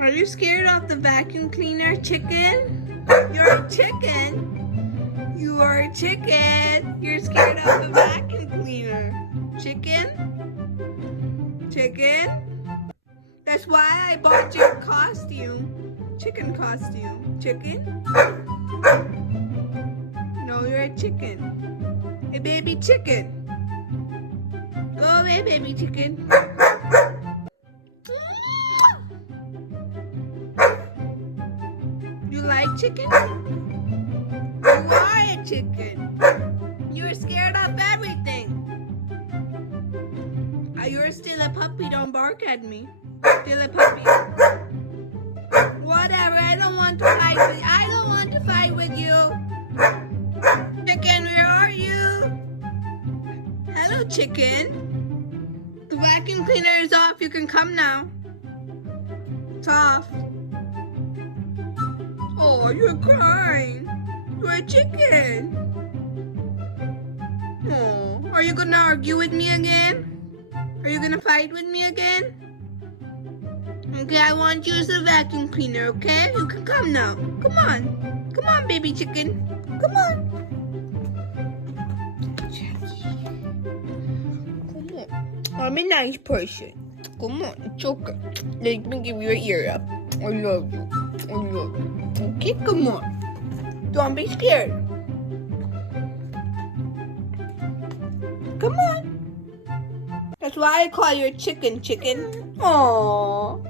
Are you scared of the vacuum cleaner, chicken? You're a chicken. You are a chicken. You're scared of the vacuum cleaner. Chicken? Chicken? That's why I bought your costume. Chicken costume. Chicken? No, you're a chicken. A baby chicken. Go away, baby chicken. You like chicken? You are a chicken. You're scared of everything. You're still a puppy. Don't bark at me. Still a puppy. Whatever. I don't want to fight with you. I don't want to fight with you. Chicken, where are you? Hello, chicken. The vacuum cleaner is off. You can come now. It's off. Oh, you're crying. You're a chicken. Oh, are you gonna argue with me again? Are you gonna fight with me again? Okay, I want you as a vacuum cleaner, okay? You can come now. Come on. Come on, baby chicken. Come on. Come on. I'm a nice person. Come on, it's okay. Let me give you an ear up. I love you. I love you. Okay, come on. Don't be scared. Come on. That's why I call you a chicken, chicken. Aww.